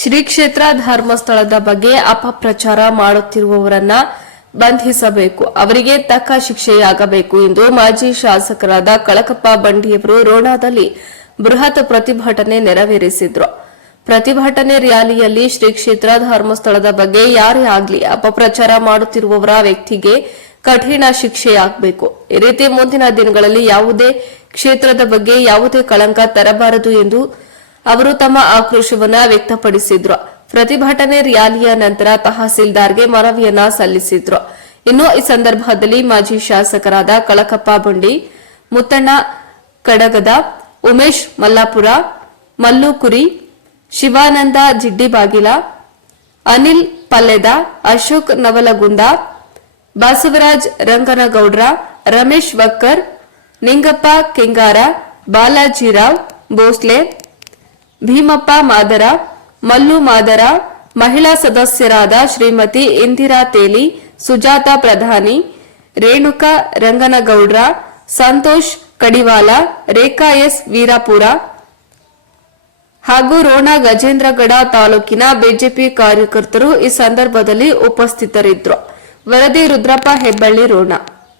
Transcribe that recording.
ಶ್ರೀ ಕ್ಷೇತ್ರ ಧರ್ಮಸ್ಥಳದ ಬಗ್ಗೆ ಅಪಪ್ರಚಾರ ಮಾಡುತ್ತಿರುವವರನ್ನ ಬಂಧಿಸಬೇಕು, ಅವರಿಗೆ ತಕ್ಕ ಶಿಕ್ಷೆಯಾಗಬೇಕು ಎಂದು ಮಾಜಿ ಶಾಸಕರಾದ ಕಳಕಪ್ಪ ಬಂಡಿಯವರು ರೋಣಾದಲ್ಲಿ ಬೃಹತ್ ಪ್ರತಿಭಟನೆ ನೆರವೇರಿಸಿದ್ರು. ಪ್ರತಿಭಟನೆ ರ್ಯಾಲಿಯಲ್ಲಿ ಶ್ರೀ ಕ್ಷೇತ್ರ ಧರ್ಮಸ್ಥಳದ ಬಗ್ಗೆ ಯಾರೇ ಆಗಲಿ ಅಪಪ್ರಚಾರ ಮಾಡುತ್ತಿರುವವರ ವ್ಯಕ್ತಿಗೆ ಕಠಿಣ ಶಿಕ್ಷೆಯಾಗಬೇಕು. ಈ ರೀತಿ ಮುಂದಿನ ದಿನಗಳಲ್ಲಿ ಯಾವುದೇ ಕ್ಷೇತ್ರದ ಬಗ್ಗೆ ಯಾವುದೇ ಕಳಂಕ ತರಬಾರದು ಎಂದು ಅವರು ತಮ್ಮ ಆಕ್ರೋಶವನ್ನ ವ್ಯಕ್ತಪಡಿಸಿದ್ರು. ಪ್ರತಿಭಟನೆ ರ್ಯಾಲಿಯ ನಂತರ ತಹಸೀಲ್ದಾರ್ಗೆ ಮನವಿಯನ್ನ ಸಲ್ಲಿಸಿದ್ರು. ಇನ್ನು ಈ ಸಂದರ್ಭದಲ್ಲಿ ಮಾಜಿ ಶಾಸಕರಾದ ಕಳಕಪ್ಪ ಬಂಡಿ, ಮುತ್ತಣ್ಣ ಕಡಗದ, ಉಮೇಶ್ ಮಲ್ಲಾಪುರ, ಮಲ್ಲುಕುರಿ, ಶಿವಾನಂದ ಜಿಡ್ಡಿಬಾಗಿಲ, ಅನಿಲ್ ಪಲ್ಲೆದ, ಅಶೋಕ್ ನವಲಗುಂದ, ಬಸವರಾಜ್ ರಂಗನಗೌಡ್ರ, ರಮೇಶ್ ವಕ್ಕರ್, ನಿಂಗಪ್ಪ ಕೆಂಗಾರ, ಬಾಲಾಜಿರಾವ್ ಭೋಸ್ಲೆ, ಭೀಮಪ್ಪ ಮಾದರ, ಮಲ್ಲು ಮಾದರ, ಮಹಿಳಾ ಸದಸ್ಯರಾದ ಶ್ರೀಮತಿ ಇಂದಿರಾ ತೇಲಿ, ಸುಜಾತ ಪ್ರಧಾನಿ, ರೇಣುಕಾ ರಂಗನಗೌಡ್ರ, ಸಂತೋಷ್ ಕಡಿವಾಲ, ರೇಖಾ ಎಸ್ ವೀರಾಪುರ ಹಾಗೂ ರೋಣ ಗಜೇಂದ್ರಗಡ ತಾಲೂಕಿನ ಬಿಜೆಪಿ ಕಾರ್ಯಕರ್ತರು ಈ ಸಂದರ್ಭದಲ್ಲಿ ಉಪಸ್ಥಿತರಿದ್ದರು. ವರದಿ ರುದ್ರಪ್ಪ ಹೆಬ್ಬಳ್ಳಿ, ರೋಣ.